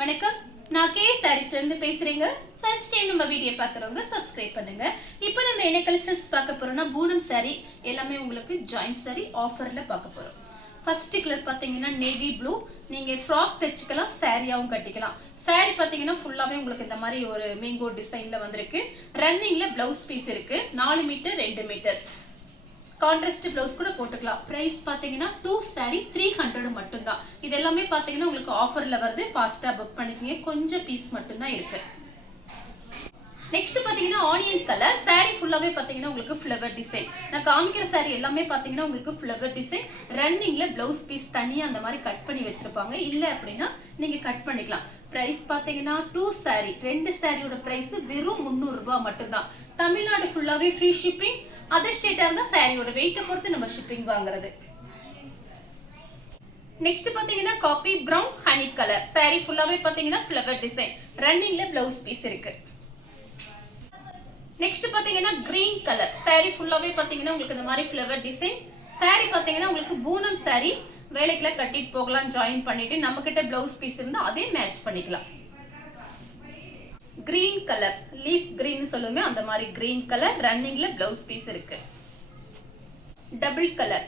வணக்கம், நான் கே சாரீஸ்ல இருந்து பேசுறேங்க. ஃபர்ஸ்ட் டைம் நம்ம வீடியோ பார்க்குறவங்க சப்ஸ்கிரைப் பண்ணுங்க. இப்போ நம்ம என்ன கலெக்ஷன்ஸ் பார்க்க போறோம்னா பூனம் சாரி எல்லாமே உங்களுக்கு ஜாயின் சாரி ஆஃபர்ல பார்க்க போறோம். ஃபர்ஸ்ட் கலர் பார்த்தீங்கன்னா நேவி ப்ளூ. நீங்க ஃப்ராக் தைச்சுக்கலாம், சாரியாவும் கட்டிக்கலாம். சாரி பார்த்தீங்கன்னா ஃபுல்லாவே உங்களுக்கு இந்த மாதிரி ஒரு மேங்கோ டிசைன்ல வந்திருக்கு. ரன்னிங்ல பிளவுஸ் பீஸ் இருக்கு. 4 மீட்டர் 2 மீட்டர் கான்ட்ராஸ்ட் பிளவுஸ் கூட போட்டுக்கலாம். பிரைஸ் பாத்தீங்கன்னா 2 saree 300 மட்டும் தான். இது எல்லாமே பாத்தீங்கன்னா உங்களுக்கு ஆஃபர்ல வருது. ஃபாஸ்டா புக் பண்ணிக்கங்க. கொஞ்சம் பீஸ் மட்டும் தான் இருக்கு. நெக்ஸ்ட் பாத்தீங்கன்னா ஆனியன் கலர் saree ஃபுல்லாவே பாத்தீங்கன்னா உங்களுக்கு ஃப்ளவர் டிசைன். நான் காமிக்கிற saree எல்லாமே பாத்தீங்கன்னா உங்களுக்கு ஃப்ளவர் டிசைன். ரன்னிங்ல பிளவுஸ் பீஸ் தனியா அந்த மாதிரி கட் பண்ணி வச்சிருப்பாங்க. இல்ல அப்படின்னா நீங்க கட் பண்ணிக்கலாம். பிரைஸ் பாத்தீங்கன்னா 2 saree 2 சாரியோட பிரைஸ் வெறும் 300 ரூபாய் மட்டும் தான். தமிழ்நாடு ஃபுல்லாவே ஃப்ரீ ஷிப்பிங். அதர் ஸ்டேட்டா இருந்தா சாரியோட வெயிட்டை பொறுத்து நம்ம ஷிப்பிங் வாங்குறது. நெக்ஸ்ட் பாத்தீங்கன்னா coffee brown honey colour saree ஃபுல்லாவே பாத்தீங்கன்னா ஃப்ளவர் டிசைன். ரன்னிங்ல பிளவுஸ் பீஸ் இருக்கு. நெக்ஸ்ட் பாத்தீங்கன்னா கிரீன் கலர் saree ஃபுல்லாவே பாத்தீங்கன்னா உங்களுக்கு இந்த மாதிரி ஃப்ளவர் டிசைன். saree பாத்தீங்கன்னா உங்களுக்கு பூனம் saree வேலைக்குள்ள கட்டிட்டு போகலாம். ஜாயின் பண்ணிட்டு நம்ம கிட்ட பிளவுஸ் பீஸ் இருந்தா அதே மேட்ச் பண்ணிக்கலாம். கிரீன் கலர் லீஃப் கிரீன் சொல்லுமே அந்த மாதிரி கிரீன் கலர் ரன்னிங்ல பிளவுஸ் பீஸ் இருக்கு. டபுள் கலர்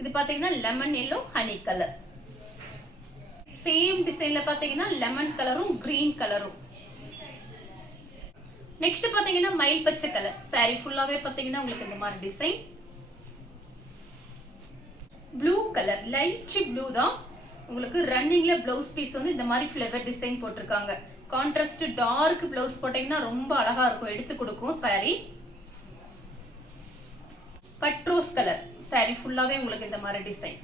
இது பாத்தீங்கன்னா lemon yellow honey colour. Same டிசைன்ல பாத்தீங்கன்னா லெமன் கலரும் கிரீன் கலரும். நெக்ஸ்ட் பாத்தீங்கன்னா மயில் பச்சை கலர் saree ஃபுல்லாவே பாத்தீங்கன்னா உங்களுக்கு இந்த மாதிரி design. Blue colour light blue தான். உங்களுக்கு ரன்னிங்ல பிளவுஸ் பீஸ் வந்து இந்த மாதிரி ஃப்ளவர் டிசைன் போட்டிருக்காங்க. கான்ட்ராஸ்ட் டார்க் பிளவுஸ் போட்டீங்கன்னா ரொம்ப அழகா இருக்கும், எடுத்து கொடுக்கும் saree. பட்ரோஸ் கலர் saree ஃபுல்லாவே உங்களுக்கு இந்த மாதிரி டிசைன்.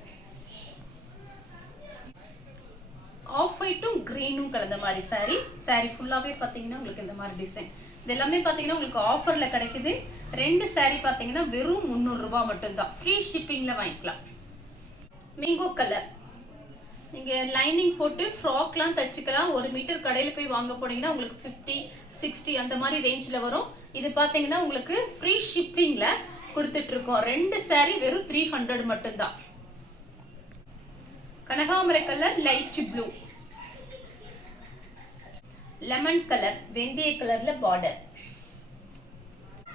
ஆஃப் ஒயிட்டும் கிரீனும் கலந்த மாதிரி saree ஃபுல்லாவே பாத்தீங்கன்னா உங்களுக்கு இந்த மாதிரி டிசைன். இது எல்லாமே பாத்தீங்கன்னா உங்களுக்கு ஆஃபர்ல கிடைக்குது. 2 saree பாத்தீங்கன்னா வெறும் 300 ரூபாய் மட்டும் தான். ஃப்ரீ ஷிப்பிங்ல வாங்கிக்கலாம். மேங்கோ கலர் நீங்க லைனிங் போட்டு ஃப்ராக்லாம் தச்சுக்கலாம். 1 மீட்டர் கடையில போய் வாங்க போனீங்கன்னா உங்களுக்கு 50 60 அந்த மாதிரி ரேஞ்சில் வரும். இது பாத்தீங்கன்னா உங்களுக்கு ஃப்ரீ ஷிப்பிங்ல கொடுத்துட்டு இருக்கோம். 2 saree வெறும் 300 மட்டும் தான். கனகாமர colour light blue. Lemon colour வெந்தய கலர்ல border.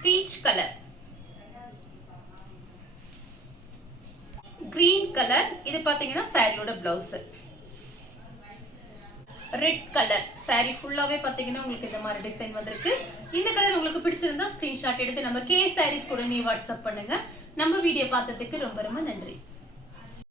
Peach colour. Green colour இது பாத்தீங்கன்னா சாரியோட பிளவுஸ். ரெட் கலர் saree ஃபுல்லாவே பாத்தீங்கன்னா உங்களுக்கு இந்த மாதிரி டிசைன் வந்திருக்கு. இந்த கலர் உங்களுக்கு பிடிச்சிருந்தா ஸ்கிரீன்ஷாட் எடுத்து நம்ம கே சாரீஸ் கூட நீ வாட்ஸ்அப் பண்ணுங்க. நம்ம வீடியோ பார்த்ததுக்கு ரொம்ப ரொம்ப நன்றி.